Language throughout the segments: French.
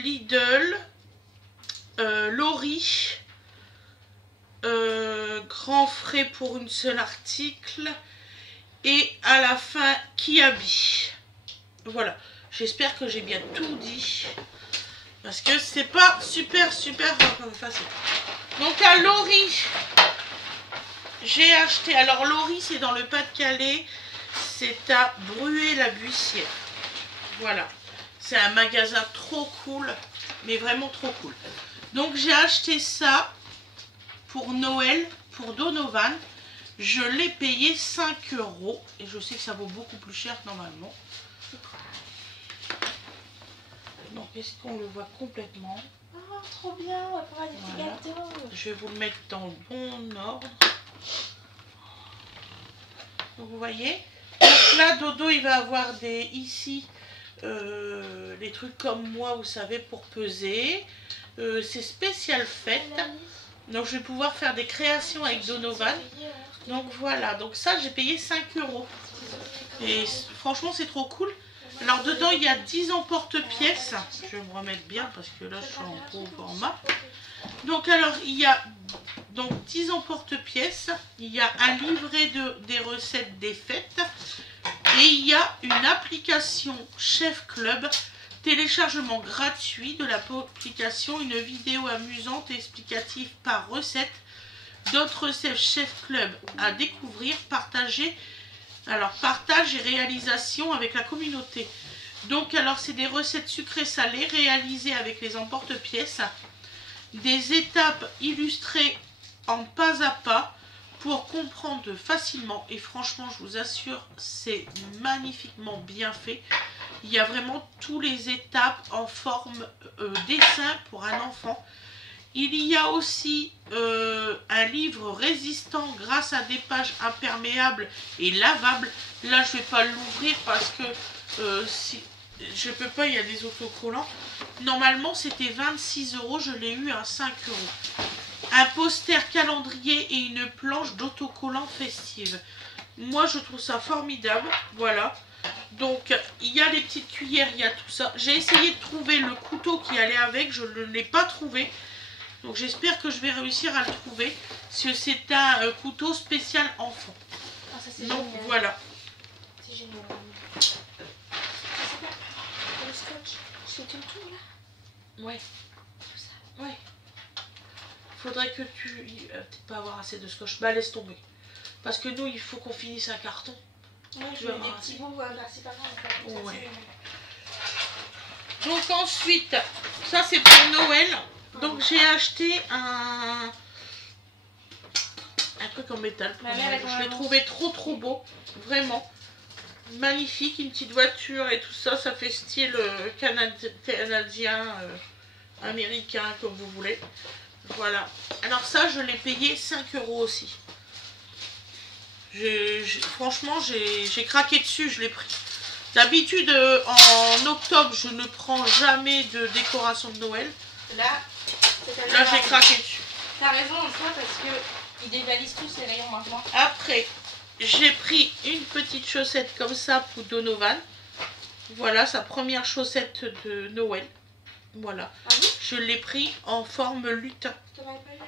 Lidl, Lori, Grand Frais pour une seule article et à la fin Kiabi. Voilà, j'espère que j'ai bien tout dit parce que c'est pas super facile. Donc à Lori, j'ai acheté, alors Lori c'est dans le Pas-de-Calais, c'est à Bruay-la-Buissière. Voilà, c'est un magasin trop cool, mais vraiment trop cool. Donc j'ai acheté ça pour Noël, pour Donovan. Je l'ai payé 5 € et je sais que ça vaut beaucoup plus cher normalement. Donc est-ce qu'on le voit complètement? Oh, trop bien, on va pouvoir des petits gâteaux. Je vais vous le mettre dans le bon ordre. Donc vous voyez, donc là Dodo il va avoir des ici les trucs comme moi, vous savez, pour peser. C'est spécial fête. Donc je vais pouvoir faire des créations avec Donovan. Donc voilà, donc ça j'ai payé 5 €. Et franchement c'est trop cool. Alors dedans il y a 10 emporte-pièces. Je vais me remettre bien parce que là je suis en gros format. Donc alors il y a donc 10 emporte-pièces. Il y a un livret des recettes des fêtes. Et il y a une application Chef Club. Téléchargement gratuit de l'application, une vidéo amusante et explicative par recette, d'autres recettes Chef Club à découvrir, partager, alors partage et réalisation avec la communauté. Donc alors c'est des recettes sucrées salées réalisées avec les emporte-pièces, des étapes illustrées en pas à pas pour comprendre facilement et franchement je vous assure c'est magnifiquement bien fait. Il y a vraiment toutes les étapes en forme dessin pour un enfant. Il y a aussi un livre résistant grâce à des pages imperméables et lavables. Là, je ne vais pas l'ouvrir parce que si je ne peux pas, il y a des autocollants. Normalement, c'était 26 €, je l'ai eu à 5 €. Un poster calendrier et une planche d'autocollants festive. Moi, je trouve ça formidable. Voilà. Donc il y a les petites cuillères, il y a tout ça. J'ai essayé de trouver le couteau qui allait avec, je ne l'ai pas trouvé. Donc j'espère que je vais réussir à le trouver. Parce que c'est un couteau spécial enfant. Ah, ça, c'est donc génial. voilà. C'est génial. Le scotch, c'est tout là? Ouais. Tout ça. Ouais. Faudrait que tu... peut-être pas avoir assez de scotch. Bah laisse tomber. Parce que nous il faut qu'on finisse un carton. Ouais, je mets des petits bouts, c'est pas grave. Ouais. Donc ensuite, ça c'est pour Noël. Donc j'ai acheté un truc en métal. Je l'ai trouvé trop beau. Vraiment. Magnifique. Une petite voiture et tout ça. Ça fait style canadien, américain, comme vous voulez. Voilà. Alors ça, je l'ai payé 5 € aussi. Franchement, j'ai craqué dessus, je l'ai pris. D'habitude, en octobre, je ne prends jamais de décoration de Noël. Là j'ai craqué dessus. T'as raison, on le voit parce qu'ils dévalisent tous les rayons maintenant. Après, j'ai pris une petite chaussette comme ça pour Donovan. Voilà, sa première chaussette de Noël. Voilà. Ah oui? Je l'ai pris en forme lutin. Tu m'avais pas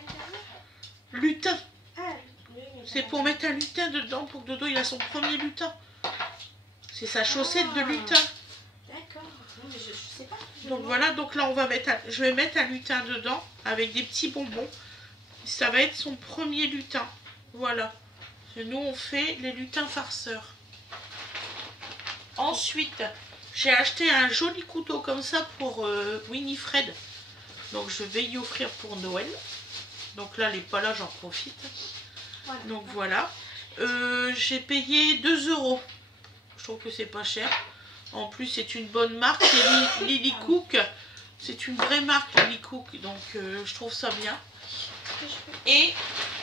lu Lutin. Ah, c'est pour mettre un lutin dedans pour que Dodo il a son premier lutin. C'est sa chaussette de lutin. D'accord. Je sais pas. Donc voilà, donc là on va mettre je vais mettre un lutin dedans avec des petits bonbons. Ça va être son premier lutin. Voilà. Nous on fait les lutins farceurs. Ensuite, j'ai acheté un joli couteau comme ça pour Winifred. Donc je vais y offrir pour Noël. Donc là elle n'est pas là, j'en profite. Voilà. Donc voilà. J'ai payé 2 €. Je trouve que c'est pas cher. En plus c'est une bonne marque. C'est Lily Cook. C'est une vraie marque Lily Cook. Donc je trouve ça bien. Et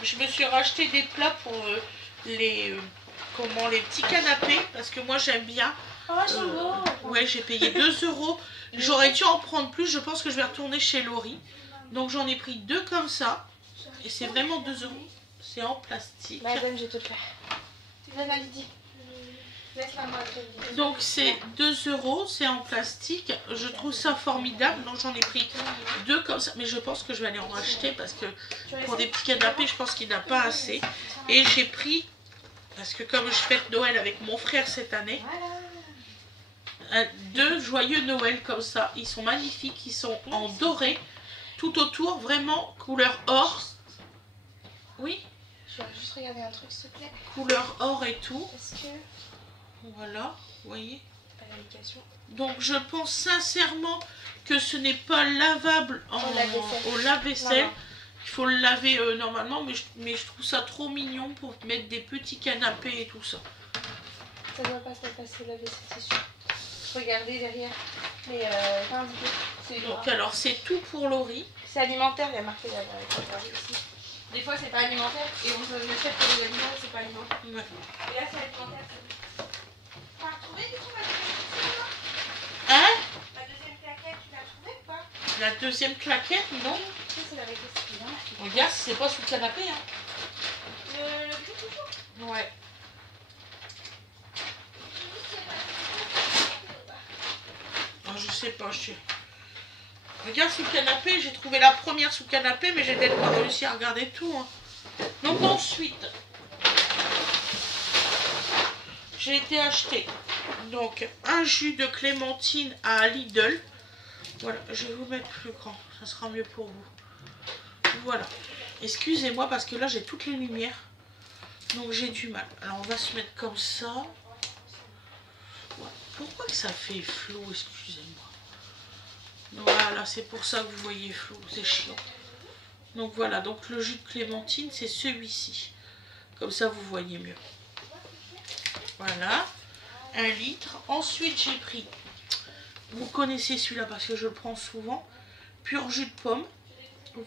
je me suis racheté des plats pour les petits canapés. Parce que moi j'aime bien. Ouais, j'ai payé 2 €. J'aurais dû en prendre plus. Je pense que je vais retourner chez Lori. Donc j'en ai pris 2 comme ça. Et c'est vraiment 2 €. C'est en plastique. Madame, je vais te le faire. Tu vas valider. Laisse-la moi. Donc c'est 2 €, c'est en plastique. Je trouve ça formidable. Donc j'en ai pris 2 comme ça. Mais je pense que je vais aller en racheter parce que pour des petits canapés, je pense qu'il n'y en a pas assez. Et j'ai pris, parce que comme je fête Noël avec mon frère cette année, 2 joyeux Noël comme ça. Ils sont magnifiques. Ils sont en doré. Tout autour, vraiment couleur or. Oui, Je vais juste regarder un truc s'il te plaît. couleur or et tout. Est-ce que... Voilà, vous voyez. Pas l'indication. Donc je pense sincèrement que ce n'est pas lavable au lave-vaisselle. Il faut le laver normalement, mais je trouve ça trop mignon pour mettre des petits canapés et tout ça. Ça doit pas se passer la vaisselle, c'est sûr. Regardez derrière. Mais pas indiqué. Donc alors c'est tout pour Laurie. C'est alimentaire, il y a marqué là-bas ici. Des fois c'est pas alimentaire et on se achète pour les aliments, c'est pas alimentaire. Ouais. Et là c'est alimentaire. Tu as retrouvé du coup ma deuxième claquette? Hein? Ma deuxième claquette, tu l'as trouvée ou pas? La deuxième claquette, non? Ça c'est la réglisse. Regarde, c'est pas sous le canapé, hein. Le gris toujours? Ouais. Oh, je sais pas, Regarde sous le canapé, j'ai trouvé la première sous le canapé, mais j'ai peut-être pas réussi à regarder tout. Hein. Donc ensuite, j'ai été acheter donc un jus de clémentine à Lidl. Voilà, je vais vous mettre plus grand, ça sera mieux pour vous. Voilà. Excusez-moi parce que là j'ai toutes les lumières, donc j'ai du mal. Alors on va se mettre comme ça. Voilà. Pourquoi que ça fait flou, excusez-moi. Voilà, c'est pour ça que vous voyez flou, c'est chiant. Donc voilà, donc le jus de clémentine, c'est celui-ci. Comme ça, vous voyez mieux. Voilà, 1 litre. Ensuite, j'ai pris, vous connaissez celui-là parce que je le prends souvent, pur jus de pomme.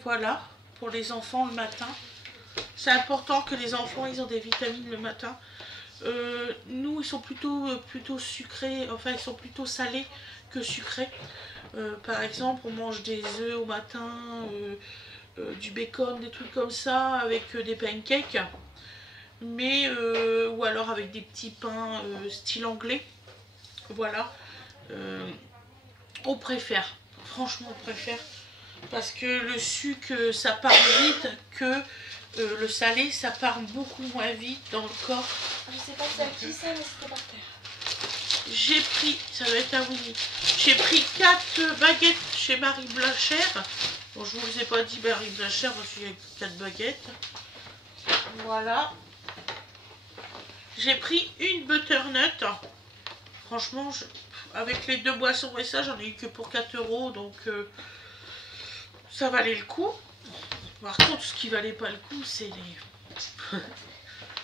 Voilà, pour les enfants le matin. C'est important que les enfants, ils ont des vitamines le matin. Nous, ils sont plutôt sucrés, enfin, ils sont plutôt salés que sucrés. Par exemple, on mange des œufs au matin, du bacon, des trucs comme ça, avec des pancakes, mais ou alors avec des petits pains style anglais. Voilà, on préfère, franchement on préfère, parce que le sucre ça part vite que le salé ça part beaucoup moins vite dans le corps. Je sais pas qui c'est, mais c'était par terre. J'ai pris, ça doit être un Winnie, j'ai pris 4 baguettes chez Marie Blachère. Bon, je vous ai pas dit Marie Blachère parce qu'il y a 4 baguettes. Voilà. J'ai pris une butternut. Franchement, avec les 2 boissons et ça, j'en ai eu que pour 4 €. Donc, ça valait le coup. Par contre, ce qui valait pas le coup, c'est les...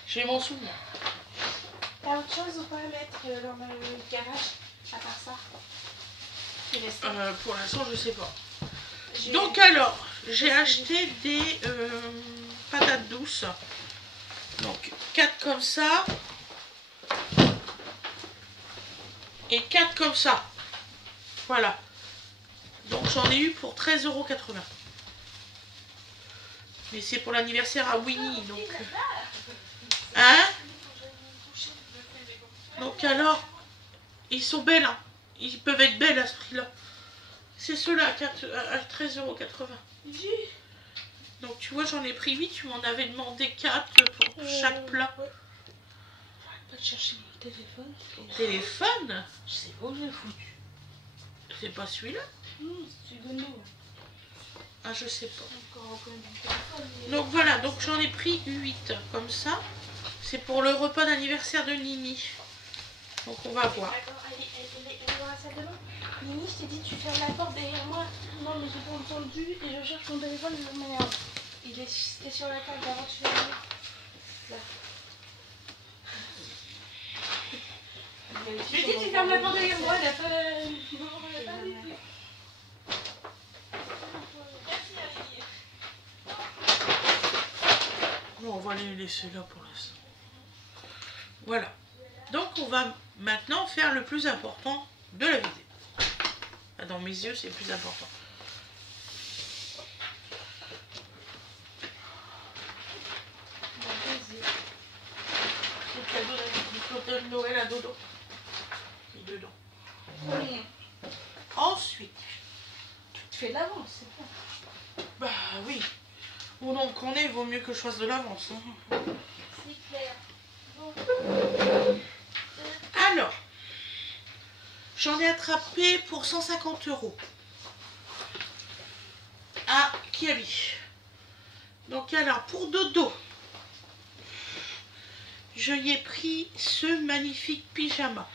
J'ai mon souvenir. T'as autre chose ou pas à mettre dans le garage, à part ça? Pour l'instant, je sais pas. Donc alors, j'ai acheté des patates douces. Donc 4 comme ça. Et 4 comme ça. Voilà. Donc j'en ai eu pour 13,80 €. Mais c'est pour l'anniversaire à Winnie. Donc... Hein? Donc alors, ils sont belles, hein. Ils peuvent être belles à ce prix-là. C'est ceux-là à 13,80 €. Donc tu vois, j'en ai pris 8, tu m'en avais demandé 4 pour chaque plat. J'arrête pas de chercher le téléphone. Téléphone? Je sais pas où je l'ai foutu. C'est pas celui-là? Non, c'est de nous. Ah, je sais pas. Donc voilà, donc j'en ai pris 8 comme ça. C'est pour le repas d'anniversaire de Nini. Donc on va voir. Attends, elle est dans la salle de bain. Nini, je t'ai dit, tu fermes la porte derrière moi. Non, mais j'ai pas entendu et je cherche mon téléphone, je m'énerve. C'était sur la table avant que tu l'aies là. Je t'ai dit, tu fermes la porte derrière moi, elle a pas... Non, elle a pas vu. Merci la fille. Bon, on va les laisser là pour l'instant. Voilà. Donc on va maintenant faire le plus important de la vidéo. Dans mes yeux, c'est le plus important. C'est le cadeau de Noël à Dodo. qu'on est, il vaut mieux que je fasse de l'avance. Hein. C'est clair. Bon. Alors, j'en ai attrapé pour 150 € à Kiabi. Donc alors, pour Dodo, je y ai pris ce magnifique pyjama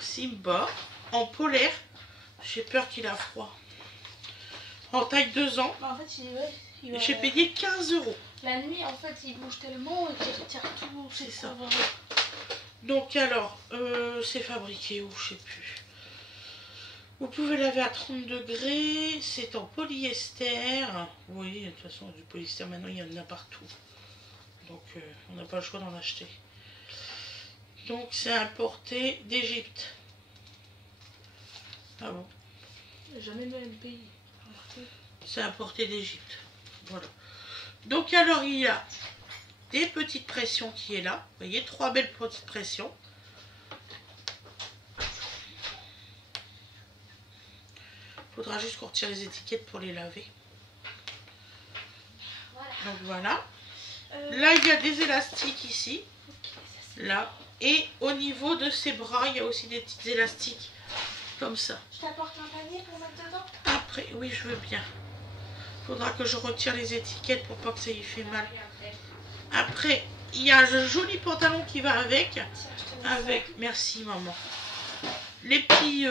Simba en polaire. J'ai peur qu'il a froid. En taille 2 ans. Bah, en fait, J'ai payé 15 €. La nuit, en fait, il bouge tellement qu'il retire tout. C'est ça. Donc alors, c'est fabriqué où, je sais plus. Vous pouvez laver à 30 degrés. C'est en polyester. Oui, de toute façon, du polyester, maintenant, il y en a partout. Donc, on n'a pas le choix d'en acheter. Donc, c'est importé d'Égypte. Ah bon? Jamais le même pays. C'est importé d'Égypte. Voilà. Donc, alors, il y a des petites pressions qui est là. Vous voyez, 3 belles petites pressions. Il faudra juste qu'on retire les étiquettes pour les laver. Voilà. Donc voilà. Là, il y a des élastiques ici. Là. Et au niveau de ses bras, il y a aussi des petits élastiques. Comme ça. Je t'apporte un panier pour mettre dedans? Après, oui, je veux bien. Il faudra que je retire les étiquettes pour pas que ça y fait mal. Après, il y a le joli pantalon qui va avec. Tiens, Avec, merci maman. Les petits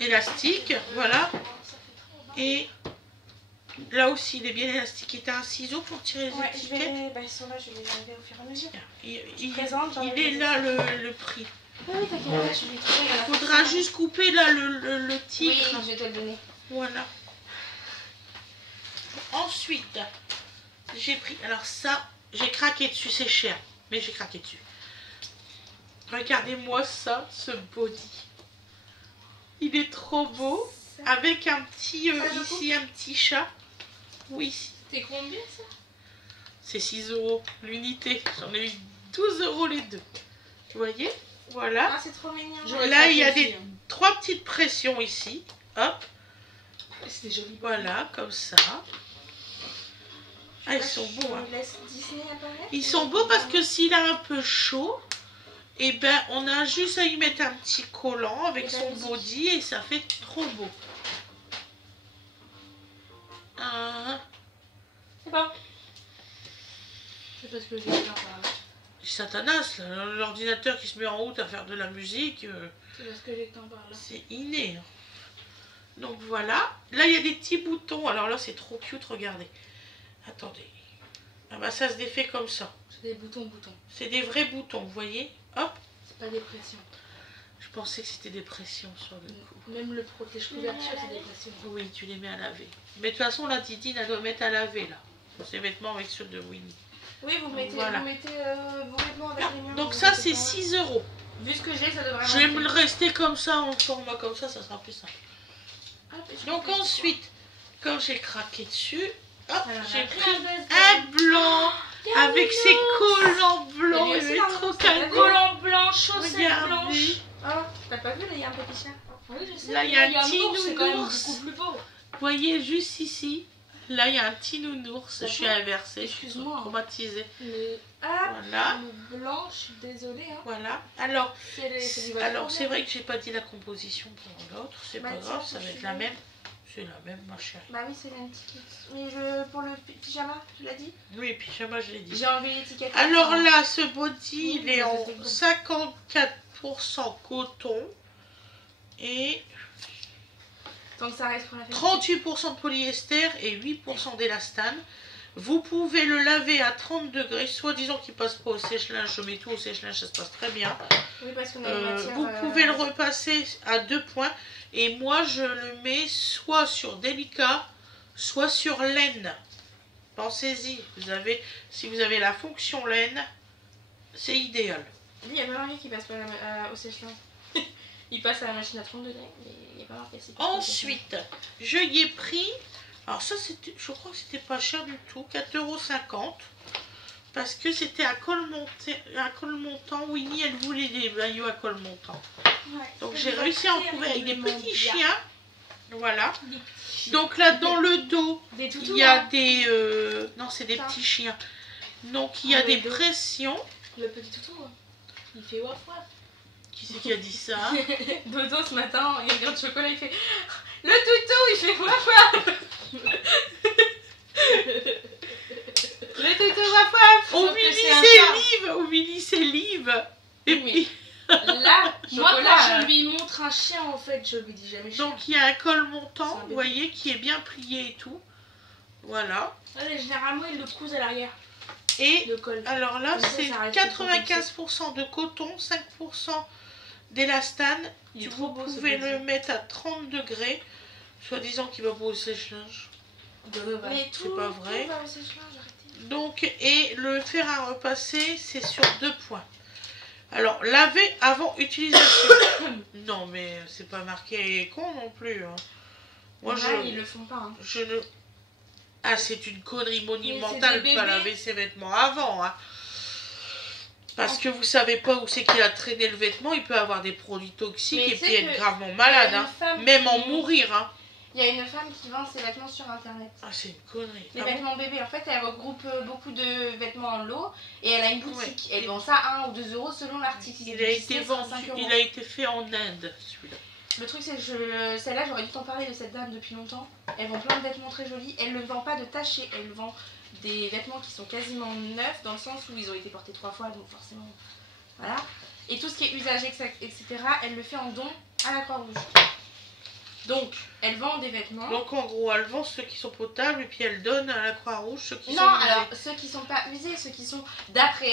élastiques, voilà. Et là aussi, il est bien élastique. Et t'as un ciseau pour tirer les étiquettes? Bah, ils sont là, je vais les enlever au fur et à mesure. Il est là le prix. Oui, t'inquiète, je vais trouver. Il faudra juste couper là le titre. Oui, je vais te le donner. Voilà. Ensuite, j'ai pris. Alors ça, j'ai craqué dessus, c'est cher. Mais j'ai craqué dessus. Regardez-moi ça, ce body. Il est trop beau. Avec un petit, ici, un petit chat. Oui. C'était combien ça? C'est 6 € l'unité. J'en ai eu 12 € les deux. Vous voyez? Voilà. Ah, c'est trop mignon. Là, il y a des 3 petites pressions ici. Hop. C'est joli. Voilà, comme ça. Ah, ils sont beaux. Hein. Ils sont beaux parce que s'il a un peu chaud, et ben on a juste à y mettre un petit collant avec son body et ça fait trop beau. C'est bon. C'est parce que j'ai peur. Satanas, l'ordinateur qui se met en route à faire de la musique, C'est parce que j'ai que t'en parles. c'est inné. Hein. Donc voilà. Là, il y a des petits boutons. Alors là, c'est trop cute, regardez. Attendez. Ah bah ça se défait comme ça. C'est des boutons. C'est des vrais boutons, vous voyez? Hop. C'est pas des pressions. Je pensais que c'était des pressions sur le coup. Même le protège couverture, c'est des pressions. Oui, tu les mets à laver. Mais de toute façon, la Titine, elle doit mettre à laver, là. Ses vêtements avec ceux de Winnie. Oui, vous mettez, voilà. vos vêtements avec les miens. Donc ça, c'est 6 €. Vu ce que j'ai, ça devrait... Je vais me le rester comme ça, en format comme ça sera plus simple. Ah, Donc ensuite, quand j'ai craqué dessus, hop, j'ai pris un un blanc avec ses collants blancs. Il est trop calme. Collant blanc, chaussettes Regardez. blanches. Ah, t'as pas vu, là, il y a un petit chien. Oui, je sais. Là, il y a un petit C'est quand même nounours. beaucoup plus beau. Vous voyez, juste ici, là, il y a un petit nounours. Je suis inversée, je suis Excuse-moi. traumatisée. Ah, Voilà. le blanc, je suis désolée. Hein. Voilà. Alors, C'est c'est vrai que j'ai pas dit la composition pour l'autre. C'est Bah, pas tiens, grave, ça je va être suis la là. même. C'est la même, ma chérie. Bah oui, c'est le même ticket. Mais pour le pyjama, tu l'as dit? Oui, pyjama, je l'ai dit. J'ai enlevé l'étiquette. Alors là, ce body, Oui, il est en c'est 54% coton et Tant que ça reste pour la fête. 38% de polyester et 8% d'élastane. Vous pouvez le laver à 30 degrés, soit disons qu'il passe pas au sèche-linge, je mets tout au sèche-linge, ça se passe très bien. Oui, parce qu'on a une matière... Vous pouvez le repasser à 2 points et moi je le mets soit sur délicat, soit sur laine. Pensez-y, si vous avez la fonction laine, c'est idéal. Il n'y a pas marqué qu'il passe pas au sèche-linge. Il passe à la machine à 30 degrés, mais il n'y a pas marqué. Ensuite, je y ai pris, alors ça c'était, je crois que c'était pas cher du tout, 4,50 €. Parce que c'était à col montant. Winnie, elle voulait des maillots à col montant. Ouais, donc j'ai réussi à en trouver avec des petits chiens. Voilà. Donc là, dans le dos, Des toutous, il y a hein. des... Non, c'est des Ça. petits chiens. Donc il y a Ah, des le dos. pressions. Le petit toutou, hein. Il fait waf waf. Qui c'est qui a dit ça? Dodo ce matin, il regarde le chocolat, il fait le toutou, il fait waf waf. Le toutou waf waf. Au Sauf que mini, c'est un c'est chat. Liv. Au mini, c'est Liv. Et Oui. puis... Là, moi Chocolat, quand je lui montre un chien, en fait, je lui dis jamais chien. Donc il y a un col C'est montant, un vous bébé. voyez, qui est bien plié et tout. Voilà. Ouais, généralement, ils le cousent à l'arrière, Et le col. alors là, Comme ça, c'est ça reste 95% de coton, 5% d'élastane. Il est Tu trop beau, ce pouvez petit. le mettre à 30 degrés, soi-disant qu'il va pas au sèche-linge. Mais c'est pas vrai. tout va au sèche-linge, arrêtez. Donc, et le fer à repasser, c'est sur 2 points. Alors, laver avant utilisation. Non, mais c'est pas marqué con non plus. Hein. Moi, Ils le font pas. Hein. je ne... Ah, c'est une connerie Mais monumentale c'est des de pas bébés. laver ses vêtements avant. Hein. Parce que vous savez pas où c'est qu'il a traîné le vêtement, il peut avoir des produits toxiques Mais et tu sais puis être que gravement malade. il y a une Hein. femme Même qui- en mourir. Hein. Il y a une femme qui vend ses vêtements sur internet. Ah, c'est une connerie. Les Ah bon. vêtements bébés, en fait, elle regroupe beaucoup de vêtements en lot et elle a une boutique. Ouais. Elle vend ça à 1 ou 2 euros selon l'article. Il C'est a du été Disney, c'est à vendu, 5 euros. il a été fait en Inde, celui-là. Le truc, c'est que celle-là, j'aurais dû t'en parler de cette dame depuis longtemps. Elle vend plein de vêtements très jolis. Elle ne vend pas de tachés. Elle vend des vêtements qui sont quasiment neufs dans le sens où ils ont été portés 3 fois, donc forcément. Voilà. Et tout ce qui est usagé, etc., elle le fait en don à la Croix-Rouge. Donc, elle vend des vêtements. Donc en gros, elle vend ceux qui sont potables et puis elle donne à la Croix-Rouge ceux qui Non, sont usés. alors ceux qui sont pas usés, ceux qui sont d'après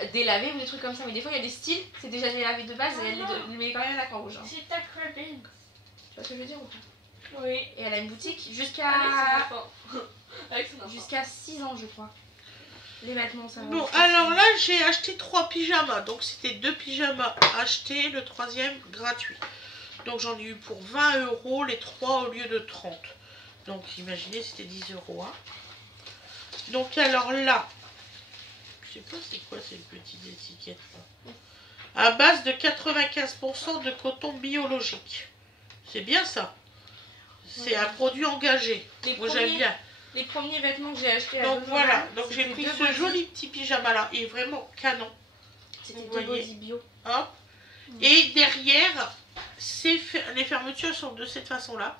elle, délavés ou des trucs comme ça. Mais des fois, il y a des styles, c'est déjà délavé de base et elle les met quand même à la Croix-Rouge. Hein. C'est ta craving. Tu vois ce que je veux dire ou pas? Oui. Et elle a une boutique Avec son jusqu'à enfant. Avec son enfant. jusqu'à 6 ans, je crois. Les vêtements, ça va. Bon, alors là, j'ai acheté 3 pyjamas. Donc c'était 2 pyjamas achetés, le 3e gratuit. Donc j'en ai eu pour 20 euros, les 3 au lieu de 30. Donc imaginez, c'était 10 euros. Hein. Donc alors là, je sais pas c'est quoi ces petites étiquettes là. À base de 95% de coton biologique. C'est bien ça. C'est un produit engagé. Les Moi premiers- j'aime bien. Les premiers vêtements que j'ai achetés à Donc 2 voilà, euros, donc j'ai c'était pris deux ce body. joli petit pyjama là. Il est vraiment canon. C'était vous 2 voyez. body bio. Hop. Et derrière, les fermetures sont de cette façon là.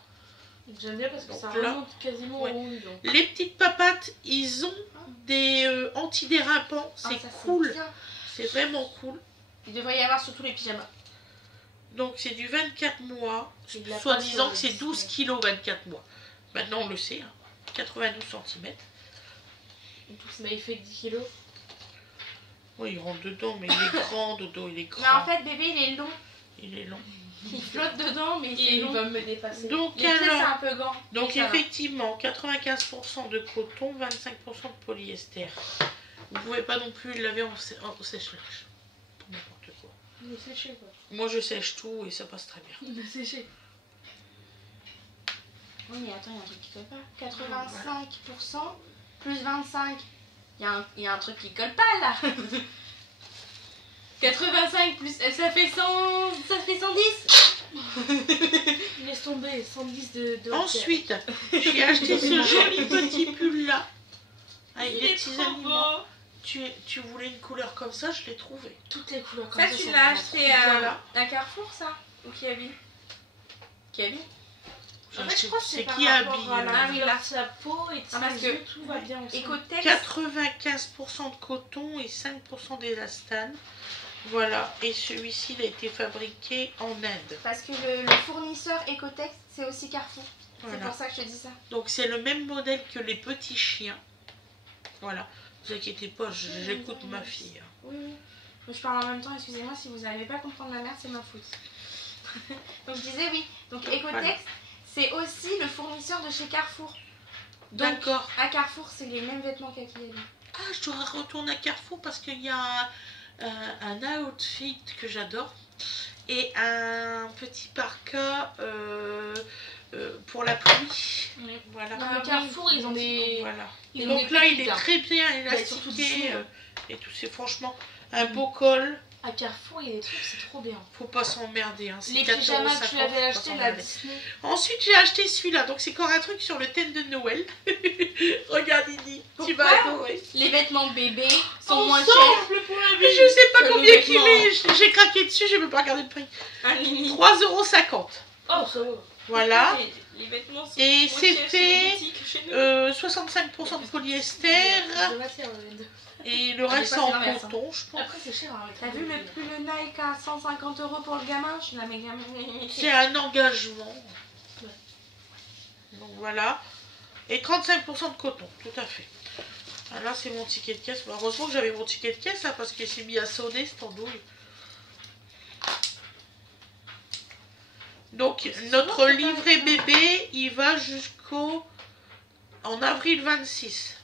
J'aime bien parce que Donc ça là, remonte quasiment ouais. au haut. donc. Les petites papates, ils ont des antidérapants. Ah, C'est ça, cool. bien. C'est vraiment cool. Il devrait y avoir sur tous les pyjamas. Donc c'est du 24 mois. C'est de la Soi-disant pâte que c'est sur 12 kilos 24 mois. Maintenant on le sait. Hein. 92 cm. Mais il fait 10 kilos. Oui, il rentre dedans, mais il est grand, Dodo, il est grand. Mais en fait, bébé, il est long. Il est long. Il flotte dedans, mais c'est long. va me dépasser. Donc, Les pieds, c'est alors, un peu grand. donc mais ça va. effectivement, 95% de coton, 25% de polyester. Vous pouvez pas non plus le laver en sèche-linge. Pour n'importe quoi. Il est séché, quoi. Moi je sèche tout et ça passe très bien. Il est séché. Oui, mais attends, il y a un truc qui colle pas. 85% plus 25. Il y a un truc qui colle pas, là. 85 plus... Ça fait 100... Ça fait 110. Laisse tomber, 110 de Ensuite, j'ai acheté ce joli petit pull là. Avec des petits animaux. Tu voulais une couleur comme ça, je l'ai trouvé. toutes les couleurs comme Ça, ça. tu sont l'as vraiment acheté Voilà. à Carrefour, ça? Ou qui habille? Qui habille? J'ai En fait, je acheté- crois que c'est c'est par qui rapport habille à la- Ah, regarde sa peau et Ah, parce ses que- yeux, tout va bien ensemble. Écotex. 95% de coton et 5% d'élastane. Voilà, et celui-ci il a été fabriqué en Inde. Parce que le fournisseur Ecotex, c'est aussi Carrefour. C'est Voilà. pour ça que je te dis ça. Donc c'est le même modèle que les petits chiens. Voilà, ne vous inquiétez pas, j'écoute ma fille. Oui, oui. Je parle en même temps, excusez-moi, si vous n'arrivez pas à comprendre la merde, c'est ma faute. Donc je disais oui. Donc Ecotex, Voilà. c'est aussi le fournisseur de chez Carrefour. Donc D'accord. à Carrefour, c'est les mêmes vêtements qu'Akiali. Ah, je dois retourner à Carrefour parce qu'il y a un outfit que j'adore et un petit parka pour la pluie. Oui. Voilà. Non, mais Carrefour, ils ont des. Voilà. Ils Et ont donc des là, il pépites, est hein. très bien surtout élastiqué Disney, hein. et tout. C'est franchement un beau col À Carrefour, il y a des trucs, c'est trop bien. Faut pas s'emmerder. Hein. Les pyjamas que tu avais acheté, la Disney. Ensuite, j'ai acheté celui-là. Donc, c'est encore un truc sur le thème de Noël. Regarde, Didi. Tu vas adorer. Les vêtements bébés sont moins chers. Je sais pas que combien nos qu'il est. J'ai craqué dessus, je ne peux pas regarder le prix. 3,50 €. Oh, ça va. Voilà. Les vêtements sont Et moins chers chez les c'était boutiques chez nous. 65% de polyester. De matière, Et le reste des en fois, c'est l'inverse, coton, je pense. Après, c'est cher. Hein, T'as vu le pull Nike à 150 € pour le gamin? Je suis là, mais gamin. C'est un engagement. Donc voilà. Et 35% de coton, tout à fait. Ah, là, c'est mon ticket de caisse. Heureusement que j'avais mon ticket de caisse, hein, parce qu'il s'est mis à sonner, cette andouille. Donc, notre livret bébé, il va jusqu'au... en avril 26.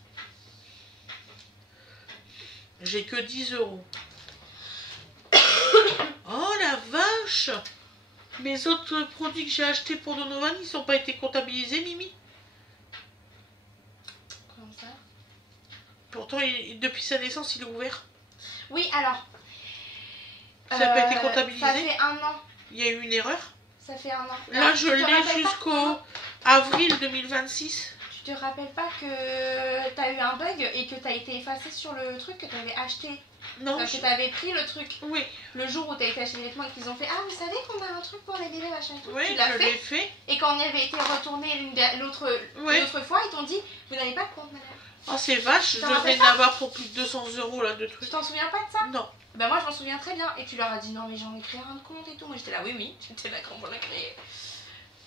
J'ai que 10 €. Oh la vache! Mes autres produits que j'ai achetés pour Donovan, ils n'ont pas été comptabilisés, Mimi? Comment ça? Pourtant, depuis sa naissance, il est ouvert. Oui, alors. Ça n'a pas été comptabilisé? Ça fait 1 an. Il y a eu une erreur. Ça fait 1 an. Là, Tu je te l'ai rappelles pas jusqu'au avril 2026. Tu te rappelles pas que t'as eu un bug et que t'as été effacé sur le truc que t'avais acheté? Non, Enfin, que t'avais pris le truc oui, le jour où t'as été acheter des vêtements et qu'ils ont fait ah vous savez qu'on a un truc pour les bébés machin et tout. oui, Tu l'as je l'ai fait fait. et quand on y avait été retourné l'autre Oui. fois ils t'ont dit vous n'avez pas de compte madame. Oh, c'est vache, je t'en devrais rappelles en avoir pour plus de 200 € là de Tu trucs. t'en souviens pas de ça? Non, Bah moi je m'en souviens très bien et tu leur as dit non mais j'en ai créé un compte et tout. Moi j'étais là oui j'étais là quand on l'a créé.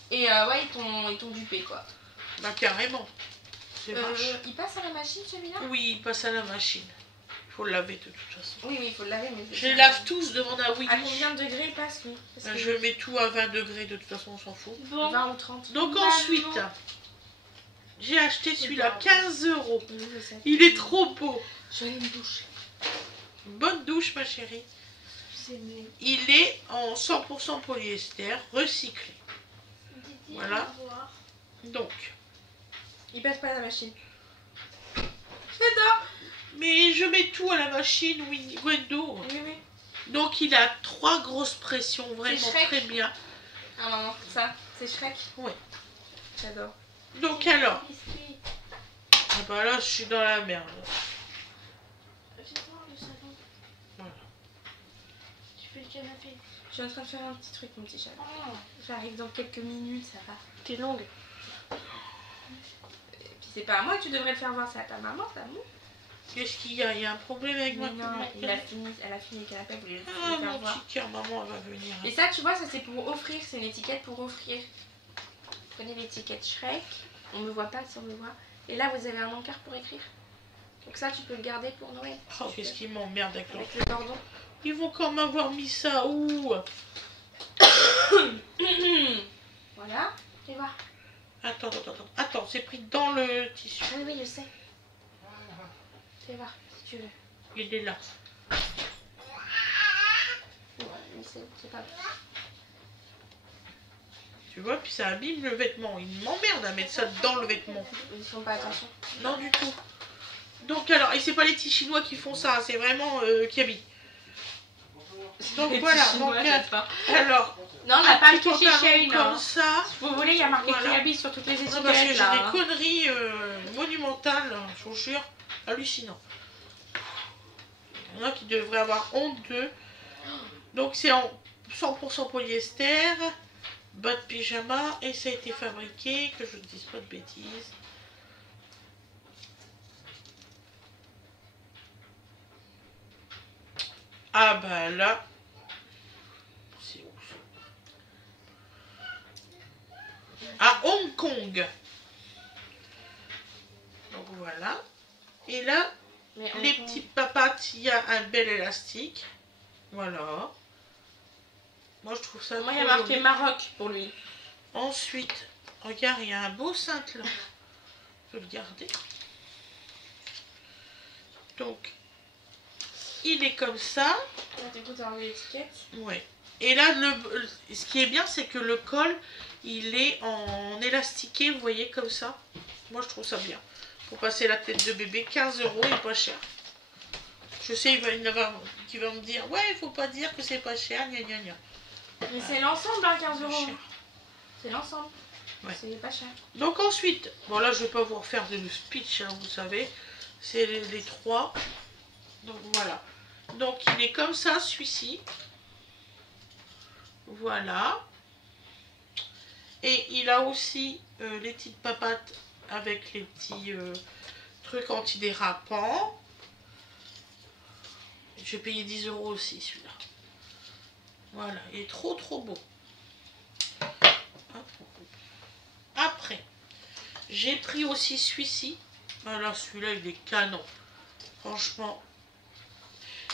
Et ouais ils t'ont dupé quoi. bah carrément. C'est vache. Il passe à la machine celui-là? Oui, il passe à la machine. Il faut le laver de toute façon. Oui il faut le laver mais Je les lave tous, demande à Willy. À combien de degrés il passe lui? Parce que Je mets tout à 20 degrés, de toute façon on s'en fout. Bon. 20 ou 30. Donc Bah, ensuite, non. j'ai acheté celui-là, 15 €. Oui, je sais. Il est trop beau. Je vais aller me doucher. Bonne douche ma chérie. C'est mieux. Il est en 100% polyester, recyclé. Didi, Voilà. au revoir. Donc, Il passe pas à la machine. J'adore. mais je mets tout à la machine, Gwendo. Oui. Donc il a 3 grosses pressions, vraiment Shrek. très bien. Ah maman, ça, c'est Shrek. Oui. J'adore. Donc alors, Biscuit. ah bah là je suis dans la merde. Viens voir le salon. Voilà. Tu fais le canapé. Je suis en train de faire un petit truc, mon petit chat. Oh, J'arrive dans quelques minutes, ça va. t'es longue. Et puis c'est pas à moi que tu devrais le faire voir, c'est à ta maman, c'est à nous. Qu'est-ce qu'il y a? Il y a un problème avec Mais moi? non, elle a fini le canapé, elle voulait le Ah faire mon voir. petit cœur, maman elle va venir. Et ça, tu vois, ça c'est pour offrir, c'est une étiquette pour offrir. Prenez l'étiquette Shrek, on me voit pas si on me voit. Et là, vous avez un encart pour écrire. Donc ça, tu peux le garder pour Noël. Oh qu'est-ce qui m'emmerde avec Avec le cordon. Ils vont quand même avoir mis ça où? Voilà, et voir. Attends, c'est pris dans le tissu. Oui, je sais. Fais voir si tu veux. Il est là. Ouais, mais c'est pas bien. Tu vois, puis ça abîme le vêtement. Il m'emmerde à mettre ça dans le vêtement. Ils font pas attention. Non du tout. Donc alors, et c'est pas les petits chinois qui font ça, c'est vraiment Kiabi. Donc Les voilà, petits Chinois, donc, j'aime pas. alors, Non, on n'a pas le petit cliché pantalon Shein. comme Hein. ça. Si vous voulez, il y a marqué Voilà. Kiabi sur toutes les Non, étiquettes. parce que j'ai là, des hein. conneries monumentales, je vous jure, hallucinant. Il y en a qui devraient avoir honte d'eux. Donc c'est en 100% polyester, bas de pyjama, et ça a été fabriqué, que je ne dise pas de bêtises. Ah bah là, c'est où ça? À Hong Kong. Donc voilà. Et là, Mais les on- petits papates, il y a un bel élastique. Voilà. Moi, je trouve ça Moi, il y a trop marqué joli. Maroc pour lui. Ensuite, regarde, il y a un beau cintre là. Je peux le garder. Donc, il est comme ça. Du coup, t'as enlevé l'étiquette. Ouais. Et là, ce qui est bien, c'est que le col, il est en élastiqué, vous voyez, comme ça. Moi, je trouve ça bien. Pour passer la tête de bébé, 15 € et pas cher. Je sais, qui va me dire, ouais, il faut pas dire que c'est pas cher, gna gna gna. Mais c'est l'ensemble, hein, 15 euros. Cher. C'est l'ensemble. Ouais. C'est pas cher. Donc ensuite, bon là je vais pas vous refaire de speech, hein, vous savez, c'est les trois. Donc voilà. Donc il est comme ça, celui-ci. Voilà. Et il a aussi les petites papates avec les petits trucs antidérapants. Je vais payer 10 euros aussi celui-là. Voilà, il est trop beau. Après, j'ai pris aussi celui-ci. Voilà, celui-là il est canon. Franchement.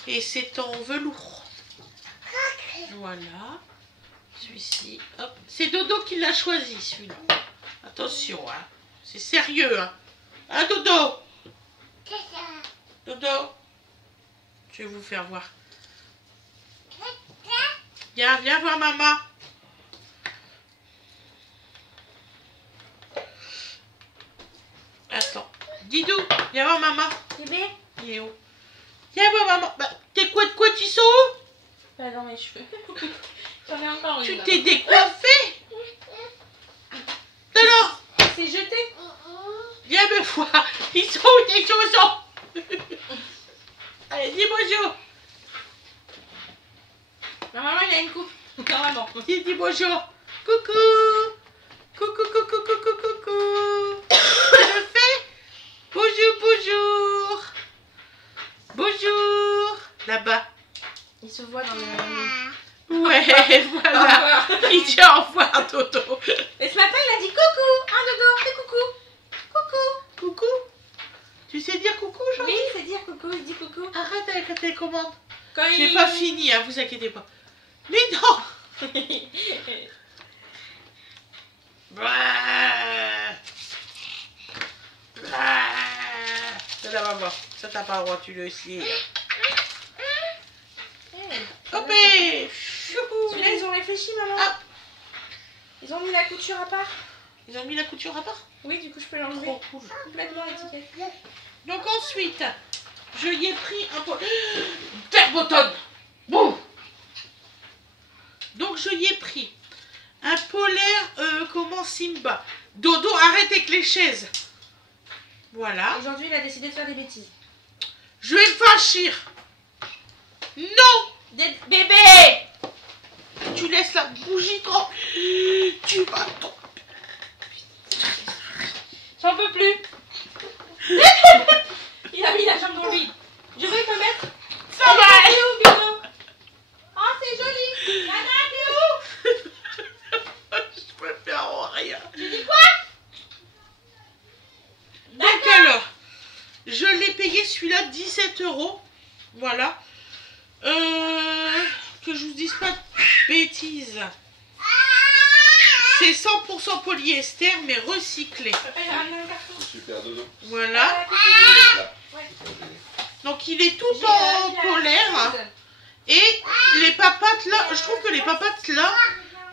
Et c'est en velours. Voilà. Celui-ci. Hop. C'est Dodo qui l'a choisi celui-là. Attention, hein. C'est sérieux, hein. Hein, Dodo? Dodo? Je vais vous faire voir. Viens voir maman. Attends. Didou, viens voir maman. Bébé? Il est où? Viens voir maman. Bah, t'es quoi de quoi tu sont où? Bah dans mes cheveux. J'en ai encore une. Tu là. t'es décoiffé? Alors, C'est jeté. viens me voir. Ils sont où tes chaussons? Allez, dis bonjour. Normalement, il a une coupe. Normalement. Dis bonjour. Coucou. Coucou, coucou, coucou, coucou. Tu le fais? Bonjour. Bonjour. Là-bas. Il se voit dans le... Ouais, Au voilà. revoir. Il dit au revoir, Dodo. Et ce matin, il a dit coucou. Hein, Dodo? Fais coucou. Coucou. Coucou. Tu sais dire coucou, Jean? Oui, c'est dire coucou. Il dit coucou. Arrête avec la télécommande. Quand J'ai pas fini, hein, vous inquiétez pas. Mais non. Ça va voir. Ça t'as pas le droit, tu le sais. Hop et Celui-là, ils ont réfléchi, maman. Ah. Ils ont mis la couture à part. Ils ont mis la couture à part. Oui, du coup, je peux l'enlever. Trop cool. Complètement l'étiquette. Donc ensuite, je y ai pris un pot. Terre bretonne. Bon. Donc je y ai pris un polaire, comment Simba. Dodo, arrête avec les chaises. Voilà. Aujourd'hui, il a décidé de faire des bêtises. Je vais me fâchir. Non. Des bébés. Tu laisses la bougie trop. Tu vas tomber. J'en peux plus. Il a mis la jambe dans le vide. Je vais te mettre. Ça va. T'es où, Bruno? Oh, c'est joli. Nana, t'es où? Je préfère rien. Tu dis quoi? Donc alors, je l'ai payé celui-là 17 euros. Voilà. Que je vous dise pas de bêtises. C'est 100% polyester mais recyclé. Papa, il a ramené un carton. Super Dodo. Voilà. Ouais. Donc il est tout en polaire. Et les papates là, je trouve que les papates là,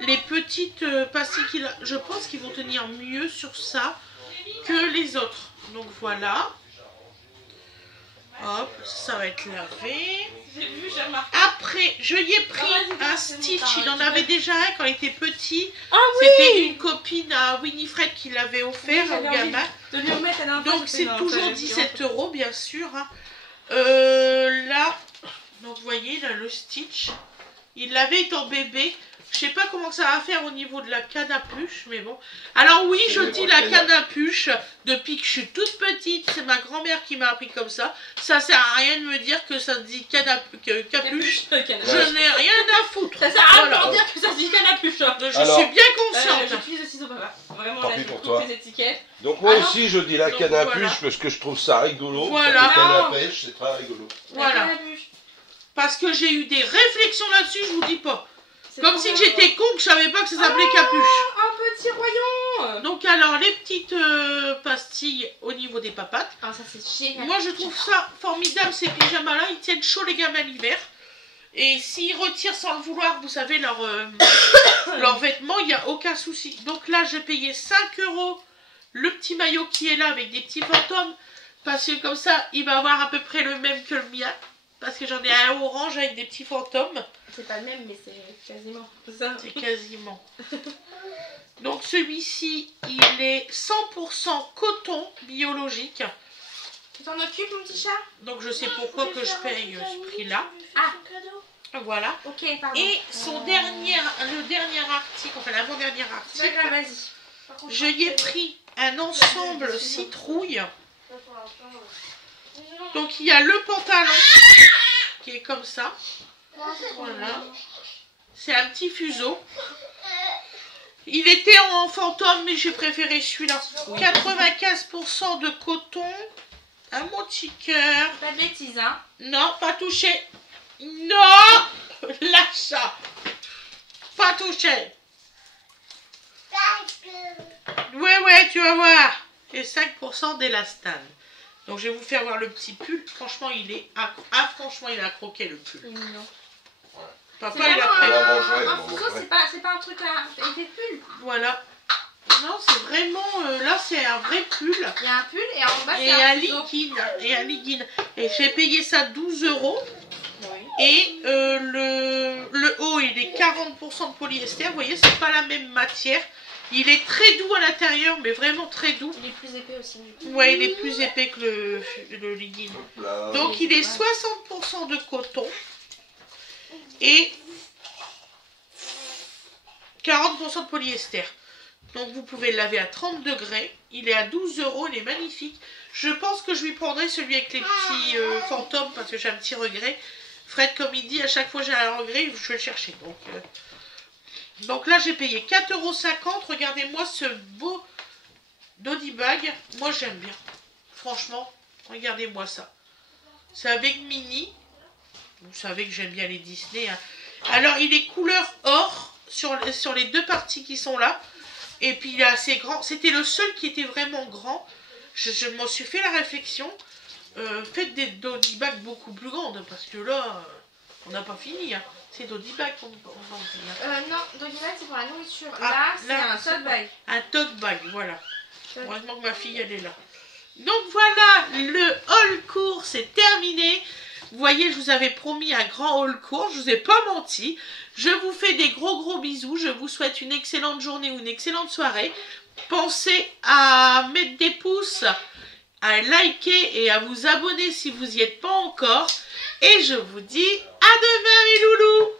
les petites pastilles qu'il a, je pense qu'ils vont tenir mieux sur ça que les autres. Donc voilà. Hop, ça va être lavé. J'ai vu, j'ai remarqué. Après, je y ai pris un Stitch. Il en avait déjà un quand il était petit. Ah C'était une copine à Winifred qui l'avait offert Oui, au j'avais envie gamin. de lui remettre la dernière fois, Donc j'ai fait, c'est non, toujours ça, 17 euros, bien sûr. Hein. Là, donc vous voyez, là, le Stitch, il l'avait étant bébé. Je sais pas comment ça va faire au niveau de la canne à pluche, mais bon. Alors oui, je dis la canne à pluche depuis que je suis toute petite. C'est ma grand-mère qui m'a appris comme ça. Ça sert à rien de me dire que ça se dit canne à capuche. Je n'ai rien à foutre. Ça sert à rien de Voilà. leur dire que ça se dit canne à pluche. Hein. Je Alors, suis bien consciente. J'utilise le ciseau papa. Vraiment, Tant là, pis je pour coupe toi. les étiquettes. Donc moi Alors, aussi je dis la donc canne à voilà. puce parce que je trouve ça rigolo. Voilà. La canne à Non. pêche, c'est très rigolo. La Voilà. canne à pluche. Parce que j'ai eu des réflexions là-dessus, je vous dis pas. C'est Comme trop si bien. j'étais con que je savais pas que ça s'appelait Ah, capuche. un petit royaume. Donc alors, les petites pastilles au niveau des papates. Ah, ça c'est génial. Moi je trouve ça formidable, ces pyjamas-là, ils tiennent chaud les gamins l'hiver. Et s'ils retirent sans le vouloir, vous savez, leurs vêtements, il n'y a aucun souci. Donc là, j'ai payé 5 euros le petit maillot qui est là avec des petits fantômes. Parce que comme ça, il va avoir à peu près le même que le mien. parce que j'en ai un orange avec des petits fantômes. C'est pas le même, mais c'est quasiment ça. C'est quasiment. Donc celui-ci, il est 100% coton biologique. Tu t'en occupes, mon petit chat? Donc je sais pourquoi que je paye ce prix-là. Ah. Voilà. Ok, pardon. Et le dernier article, enfin l'avant-dernier C'est pas article, grave, vas-y. je y ai pris un ensemble citrouille. Donc il y a le pantalon qui est comme ça. Voilà. C'est un petit fuseau. Il était en fantôme, mais j'ai préféré celui-là. 95% de coton. Un mon petit cœur. Pas de bêtises, hein. Non, pas touché. Non, lâche ça. Pas touché. Ouais, tu vas voir. Et 5% d'élastane. Donc je vais vous faire voir le petit pull. Franchement, il est franchement, il a croqué le pull. C'est mignon. Papa, C'est il a vraiment pris. un fuseau, c'est pas un truc à effet de pull. Voilà. Non, c'est vraiment... là, c'est un vrai pull. Il y a un pull et en bas, Et c'est un un fuseau. legging. Et j'ai payé ça 12 €. Oui. Et le haut, il est 40% de polyester. Vous voyez, c'est pas la même matière. Il est très doux à l'intérieur, mais vraiment très doux. Il est plus épais aussi. Ouais, il est plus épais que le legging. Donc, il est 60% de coton et 40% de polyester. Donc, vous pouvez le laver à 30 degrés. Il est à 12 €. Il est magnifique. Je pense que je lui prendrai celui avec les petits fantômes parce que j'ai un petit regret. Fred, comme il dit, à chaque fois j'ai un regret, je vais le chercher. Donc là, j'ai payé 4,50 €. Regardez-moi ce beau doggy bag. Moi, j'aime bien. Franchement, regardez-moi ça. C'est avec Minnie. Vous savez que j'aime bien les Disney. Hein. Alors, il est couleur or sur les deux parties qui sont là. Et puis, il est assez grand. C'était le seul qui était vraiment grand. Je m'en suis fait la réflexion. Faites des doggy bags beaucoup plus grandes. Parce que là, on n'a pas fini. Hein. C'est doggy bag qu'on dit. Hein. Non, doggy bag, c'est pour la nourriture. Ah, là, c'est un tote bag. Un tote bag, voilà. Heureusement que ma fille, elle est là. Donc voilà, le haul court, c'est terminé. Vous voyez, je vous avais promis un grand haul court. Je vous ai pas menti. Je vous fais des gros bisous. Je vous souhaite une excellente journée ou une excellente soirée. Pensez à mettre des pouces, à liker et à vous abonner si vous n'y êtes pas encore. Et je vous dis à demain mes loulous.